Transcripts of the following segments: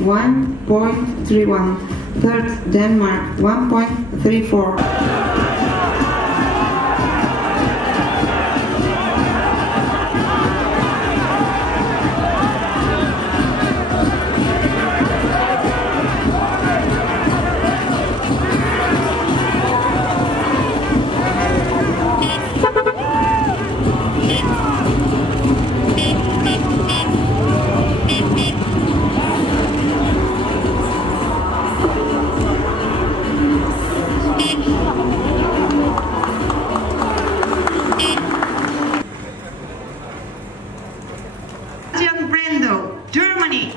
1.31. Third, Denmark 1.34. Brendel, Germany.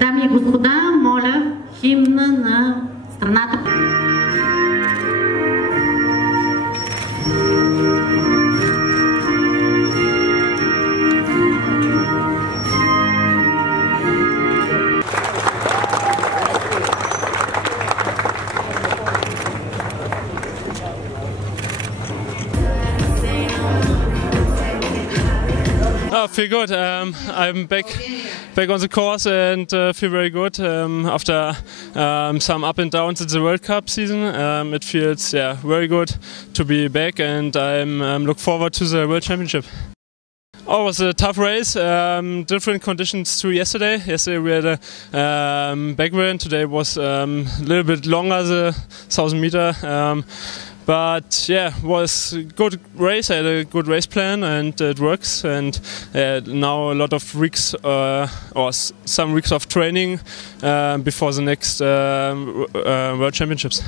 Дами и господа, моля химна на страната. I feel good. I'm back on the course and feel very good. After some up and downs in the World Cup season, it feels very good to be back, and I'm look forward to the World Championship. Oh, it was a tough race. Different conditions to yesterday. Yesterday we had a backwind. Today was a little bit longer, the 1,000 meter. But yeah, it was a good race. I had a good race plan and it works. And now a lot of weeks or some weeks of training before the next World Championships.